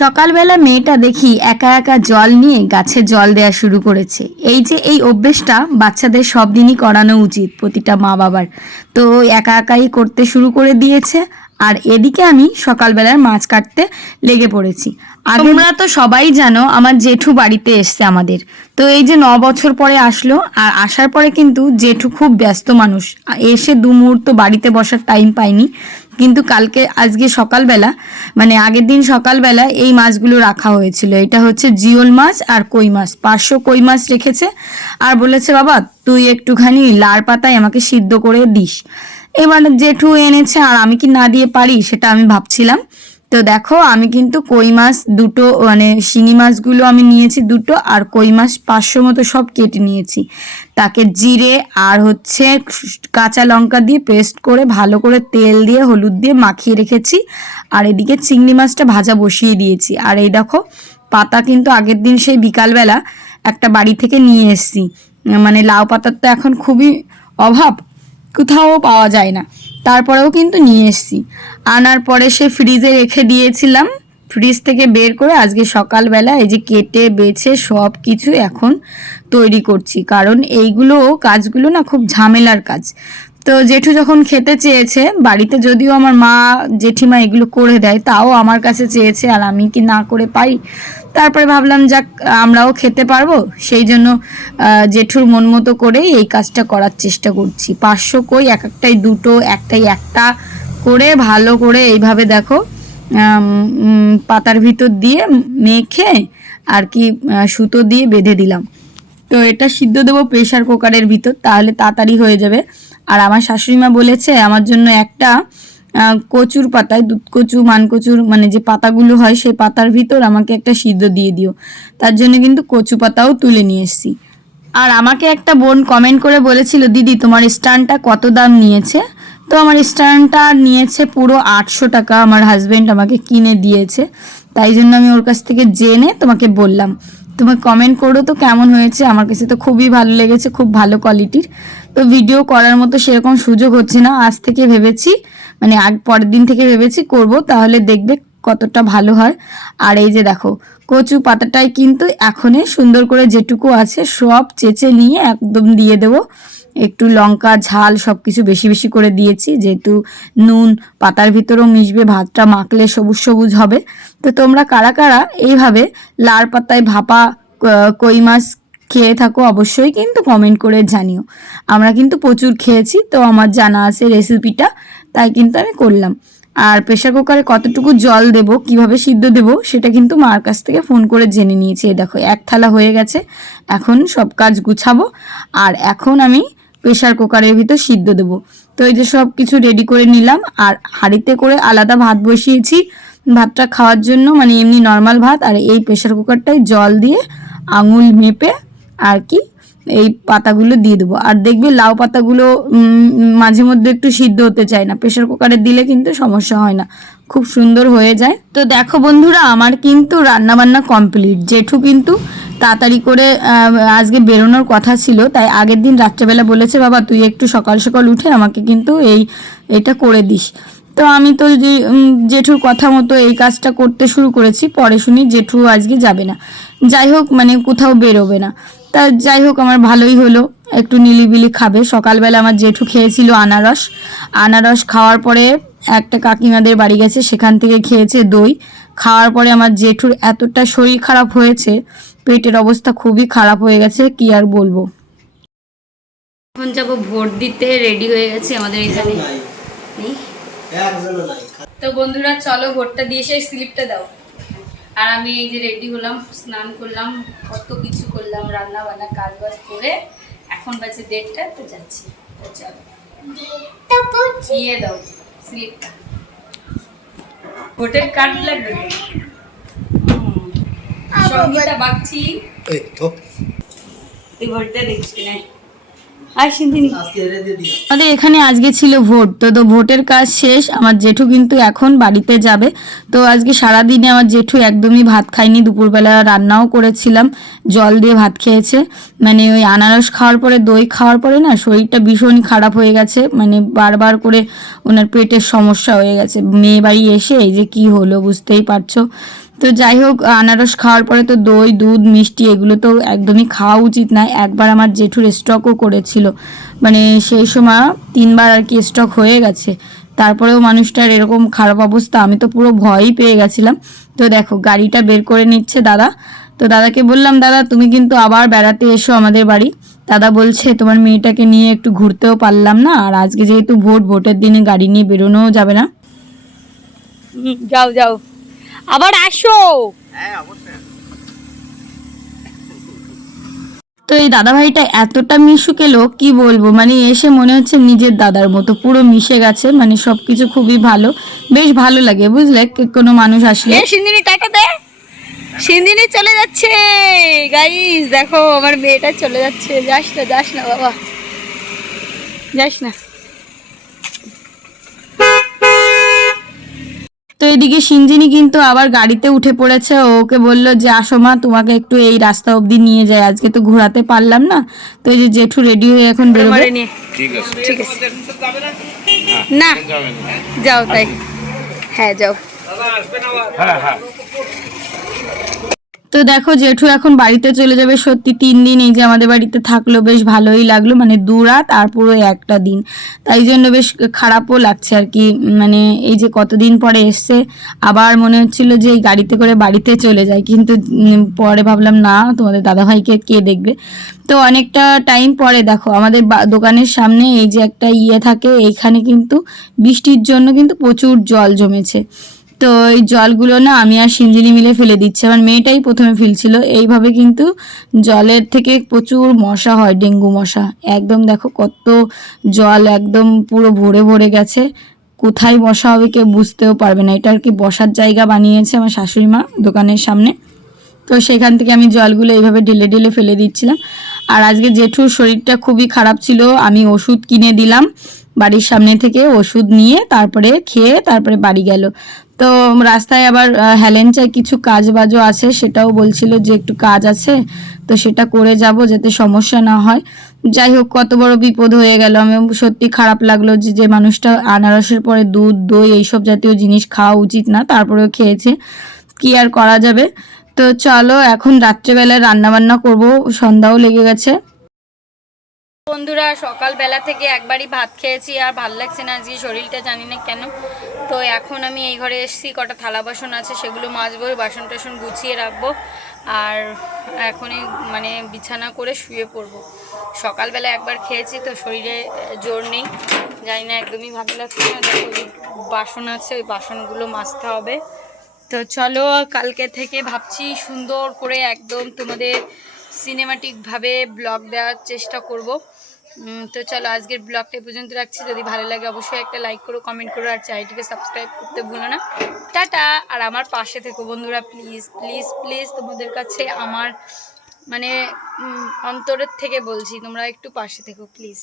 সকালবেলা মেয়েটা দেখি একা একা জল নিয়ে গাছে জল দেওয়া শুরু করেছে। এই যে এই অভ্যেসটা বাচ্চাদের সব দিনই করানো উচিত প্রতিটা মা বাবার। তো একা একাই করতে শুরু করে দিয়েছে। আর এদিকে আমি সকালবেলার মাছ কাটতে লেগে পড়েছি। আর তোমরা তো সবাই জানো আমার জেঠু বাড়িতে এসছে আমাদের। তো এই যে ন বছর পরে আসলো আর আসার পরে কিন্তু জেঠু খুব ব্যস্ত মানুষ। এসে দু মুহূর্ত বাড়িতে বসার টাইম পাইনি কিন্তু কালকে, আজকে সকালবেলা মানে আগের দিন সকালবেলা এই মাছগুলো রাখা হয়েছিল। এটা হচ্ছে জিওল মাছ আর কই মাছ। পাঁচশো কই মাছ রেখেছে। আর বলেছে, বাবা, তুই একটুখানি লার পাতায় আমাকে সিদ্ধ করে দিস। এবার জেঠু এনেছে, আর আমি কি না দিয়ে পারি সেটা আমি ভাবছিলাম। তো দেখো, আমি কিন্তু কই মাছ দুটো মানে শিঙি মাছগুলো আমি নিয়েছি দুটো, আর কই মাছ পাঁচশো মতো সব কেটে নিয়েছি। তাকে জিরে আর হচ্ছে কাঁচা লঙ্কা দিয়ে পেস্ট করে ভালো করে তেল দিয়ে, হলুদ দিয়ে মাখিয়ে রেখেছি। আর এদিকে চিংড়ি মাছটা ভাজা বসিয়ে দিয়েছি। আর এই দেখো, পাতা কিন্তু আগের দিন সেই বিকালবেলা একটা বাড়ি থেকে নিয়ে এসেছি। মানে লাউ পাতার তো এখন খুবই অভাব, কোথাও পাওয়া যায় না। তারপরেও কিন্তু নিয়ে এসেছি। আনার পরে সে ফ্রিজে রেখে দিয়েছিলাম। ফ্রিজ থেকে বের করে আজকে সকালবেলা এই যে কেটে, বেছে সব কিছু এখন তৈরি করছি। কারণ এইগুলো কাজগুলো না খুব ঝামেলার কাজ। তো জেঠু যখন খেতে চেয়েছে, বাড়িতে যদিও আমার মা, জেঠিমা এগুলো করে দেয়, তাও আমার কাছে চেয়েছে, আর আমি কি না করে পারি? তারপরে ভাবলাম, যাক, আমরাও খেতে পারব। সেই জন্য জেঠুর মন মতো করেই এই কাজটা করার চেষ্টা করছি। পাঁচশো কই, এক একটাই দুটো, একটাই একটা করে, ভালো করে এইভাবে দেখো পাতার ভিতর দিয়ে মেখে আর কি সুতো দিয়ে বেঁধে দিলাম। তো এটা সিদ্ধ দেবো প্রেশার কুকারের ভিতর, তাহলে তাড়াতাড়ি হয়ে যাবে। আর আমার শাশুড়ি মা বলেছে, আমার জন্য একটা কচুর পাতায়, দুধ কচু, মান কচুর মানে যে পাতাগুলো হয় সেই পাতার ভিতর আমাকে একটা সিদ্ধ দিয়ে দিও। তার জন্য কিন্তু কচু পাতাও তুলে নিয়ে এসেছি। আর আমাকে একটা বোন কমেন্ট করে বলেছিল, দিদি, তোমার স্ট্যান্ডটা কত দাম নিয়েছে? তো আমার স্ট্যান্ডটা নিয়েছে পুরো আটশো টাকা। আমার হাজব্যান্ড আমাকে কিনে দিয়েছে। তাই জন্য আমি ওর কাছ থেকে জেনে তোমাকে বললাম। তুমি কমেন্ট করো তো কেমন হয়েছে? আমার কাছে তো খুবই ভালো লেগেছে, খুব ভালো কোয়ালিটির তো ভিডিও করার মতো সেরকম সুযোগ হচ্ছে না। আজ থেকে ভেবেছি মানে আগ পরের দিন থেকে ভেবেছি করব, তাহলে দেখবে কতটা ভালো হয়। আর এই যে দেখো, কচু পাতাটাই কিন্তু এখনই সুন্দর করে যেটুকু আছে সব চেঁচে নিয়ে একদম দিয়ে দেবো। একটু লঙ্কা, ঝাল সব কিছু বেশি বেশি করে দিয়েছি, যেহেতু নুন পাতার ভিতরেও মিশবে, ভাতটা মাখলে সবুজ সবুজ হবে। তো তোমরা কারা কারা এইভাবে লাল পাতায় ভাপা কই মাছ খেয়ে থাকো অবশ্যই, কিন্তু কমেন্ট করে জানিও। আমরা কিন্তু প্রচুর খেয়েছি, তো আমার জানা আছে রেসিপিটা তাই কিন্তু আমি করলাম। আর প্রেশার কুকারে কতটুকু জল দেব, কীভাবে সিদ্ধ দেব, সেটা কিন্তু মার কাছ থেকে ফোন করে জেনে নিয়েছি। দেখো, এক থালা হয়ে গেছে, এখন সব কাজ গুছাবো, আর এখন আমি প্রেশার কুকারের ভিতর সিদ্ধ দেব। তো এই যে সব কিছু রেডি করে নিলাম, আর হাঁড়িতে করে আলাদা ভাত বসিয়েছি। ভাতটা খাওয়ার জন্য মানে এমনি নর্মাল ভাত, আর এই প্রেশার কুকারটায় জল দিয়ে আঙুল মেপে আর কি, এই পাতাগুলো দিয়ে দেবো। আর দেখবে লাউ পাতাগুলো মাঝে মধ্যে একটু সিদ্ধ হতে চায় না। প্রেশার কুকারে দিলে কিন্তু সমস্যা হয় না। খুব সুন্দর হয়ে যায়। তো দেখো বন্ধুরা, আমার কিন্তু রান্না বান্না কমপ্লিট। জেঠু কিন্তু তাড়াতাড়ি করে আজকে বেরোনোর কথা ছিল, তাই আগের দিন রাত্রেবেলা বলেছে, বাবা, তুই একটু সকাল সকাল উঠে আমাকে কিন্তু এই, এটা করে দিস। তো আমি তো জেঠুর কথা মতো এই কাজটা করতে শুরু করেছি। পরে শুনি জেঠু আজকে যাবে না। যাই হোক মানে কোথাও বেরোবে না। তা যাই হোক আমার ভালোই হলো। একটু নিলিবিলি খাবে। সকালবেলা আমার জেঠু খেয়েছিল আনারস। আনারস খাওয়ার পরে একটা কাকিমাদের বাড়ি গেছে সেখান থেকে খেয়েছে দই। খাওয়ার পরে আমার জেঠুর এতটা শরীর খারাপ হয়েছে পেটের অবস্থা খুবই খারাপ হয়ে গেছে কি আর বলব। এখন যাব ভোট দিতে রেডি হয়ে গেছে আমাদের এখানে। তো বন্ধুরা চলো ভোটটা দিয়ে সেই স্লিপটা দাও। আর আমি এই যে রেডি হলাম স্নান করলাম কত কিছু করলাম রান্না বান্না কাজ বাজ করে এখন বাজে দেড়টা তো যাচ্ছি। তো চলো। দিয়ে দাও স্লিপটা ভোটের কার্ড লাগবে তো? হুম। এই তো। তুই ভোটটা দেখছি না। আমাদের এখানে আজকে ছিল ভোট তো তো ভোটের কাজ শেষ। আমার জেঠু কিন্তু এখন বাড়িতে যাবে। তো আজকে সারাদিনে আমার জেঠু একদমই ভাত খায়নি। দুপুরবেলা রান্নাও করেছিলাম। জল দিয়ে ভাত খেয়েছে। মানে ওই আনারস খাওয়ার পরে দই খাওয়ার পরে না শরীরটা ভীষণই খারাপ হয়ে গেছে। মানে বারবার করে ওনার পেটের সমস্যা হয়ে গেছে। মেয়ে বাড়ি এসে এই যে কি হলো বুঝতেই পারছ। তো যাই হোক আনারস খাওয়ার পরে তো দই দুধ মিষ্টি এগুলো তো একদমই খাওয়া উচিত নয়। একবার আমার জেঠুর স্টকও করেছিল। মানে সেই সময় তিনবার আর কি স্টক হয়ে গেছে। তারপরেও মানুষটার এরকম খারাপ অবস্থা আমি তো পুরো ভয়ই পেয়ে গেছিলাম। তো দেখো গাড়িটা বের করে নিচ্ছে দাদা। তো দাদাকে বললাম দাদা তুমি কিন্তু আবার বেড়াতে এসো আমাদের বাড়ি। দাদা বলছে তোমার মেয়েটাকে নিয়ে একটু ঘুরতেও পারলাম না। আর আজকে যেহেতু ভোট ভোটের দিনে গাড়ি নিয়ে বেরোনোও যাবে না। যাও যাও। আবার আসো। তো এই দাদাভাইটা এতটা মিশুকে লোক কি বলব? মানে এসে মনে হচ্ছে নিজের দাদার মতো, পুরো মিশে গেছে মানে সবকিছু খুবই ভালো। বেশ ভালো লাগে, বুঝলে? কোনো মানুষ আসলে। সিন্দিনি টাটা দে। সিন্দিনি চলে যাচ্ছে। গাইস দেখো, আমার মেয়েটা চলে যাচ্ছে। যাস না যাস না, বাবা। যাস না। এদিকে সিঞ্জিনি কিন্তু আবার গাড়িতে উঠে পড়েছে। ও ওকে বলল যে আসো মা তোমাকে একটু এই রাস্তা অবধি নিয়ে যায় আজকে তো ঘোরাতে পারলাম না। তো এই যে জেঠু রেডি হয়ে এখন বেরোবে। ঠিক আছে। ঠিক আছে। না। যাও তাই। হ্যাঁ যাও। হ্যাঁ হ্যাঁ। তো দেখো জেঠু এখন বাড়িতে চলে যাবে সত্যি তিন দিন, এই যে আমাদের বাড়িতে থাকল বেশ ভালোই লাগল মানে দু রাত আর পুরো একটা দিন। তাই জন্য বেশ খারাপও লাগছে আর কি মানে এই যে কতদিন পরে এসছে, আবার মনে হচ্ছিল যে এই গাড়িতে করে বাড়িতে চলে যায়, কিন্তু পরে ভাবলাম না, তোমাদের দাদাভাইকে কে দেখবে। তো অনেকটা টাইম পরে দেখো, আমাদের দোকানের সামনে এই যে একটা ইয়ে থাকে, এইখানে কিন্তু বৃষ্টির জন্য কিন্তু প্রচুর জল জমেছে। তো এই জলগুলো না আমি আর সিঞ্জিনি মিলে ফেলে দিচ্ছি। আমার মেয়েটাই প্রথমে ফেলছিল। এইভাবে কিন্তু জলের থেকে প্রচুর মশা হয়, ডেঙ্গু মশা। একদম দেখো কত জল একদম পুরো ভরে ভরে গেছে। কোথায় বসা হবে কেউ বুঝতেও পারবে না। এটা আর কি বসার জায়গা বানিয়েছে আমার শাশুড়ি মা দোকানের সামনে। তো সেখান থেকে আমি জলগুলো এইভাবে ঢেলে ঢেলে ফেলে দিচ্ছিলাম। আর আজকে জেঠুর শরীরটা খুবই খারাপ ছিল। আমি ওষুধ কিনে দিলাম বাড়ির সামনে থেকে, ওষুধ নিয়ে তারপরে খেয়ে তারপরে বাড়ি গেল। তো রাস্তায় আবার আহ, হেলেঞ্চায় কিছু কাজ বাজও আছে সেটাও বলছিল যে একটু কাজ আছে তো সেটা করে যাব যাতে সমস্যা না হয়। যাই হোক কত বড় বিপদ হয়ে গেল। আমি সত্যি খারাপ লাগল যে যে মানুষটা আনারসের পরে দুধ দই এইসব জাতীয় জিনিস খাওয়া উচিত না তারপরেও খেয়েছে। কি আর করা যাবে? তো চলো এখন রাত্রেবেলায় রান্না বান্না করব সন্ধ্যাও লেগে গেছে। বন্ধুরা, সকালবেলা থেকে একবারই ভাত খেয়েছি আর ভালো লাগছে না আজকে শরীরটা জানি না কেন। তো এখন আমি এই ঘরে এসেছি, কটা থালা বাসন আছে, সেগুলো মাজবো বাসন টাসন গুছিয়ে রাখব। আর এখনই মানে বিছানা করে শুয়ে পড়ব। সকালবেলা একবার খেয়েছি তো শরীরে জোর নেই, জানি না একদমই ভালো লাগছে না। বাসন আছে, ওই বাসনগুলো মাজতে হবে। তো চলো, কালকে থেকে ভাবছি সুন্দর করে একদম তোমাদের সিনেমাটিকভাবে ব্লগ দেওয়ার চেষ্টা করব। তো চলো আজকের ব্লগটা পর্যন্ত রাখছি। যদি ভালো লাগে অবশ্যই একটা লাইক করো কমেন্ট করো, আর চ্যানেলটিকে সাবস্ক্রাইব করতে ভুলো না। টাটা। আর আমার পাশে থেকো বন্ধুরা প্লিজ প্লিজ প্লিজ তোমাদের কাছে আমার মানে অন্তরের থেকে বলছি, তোমরা একটু পাশে থেকো প্লিজ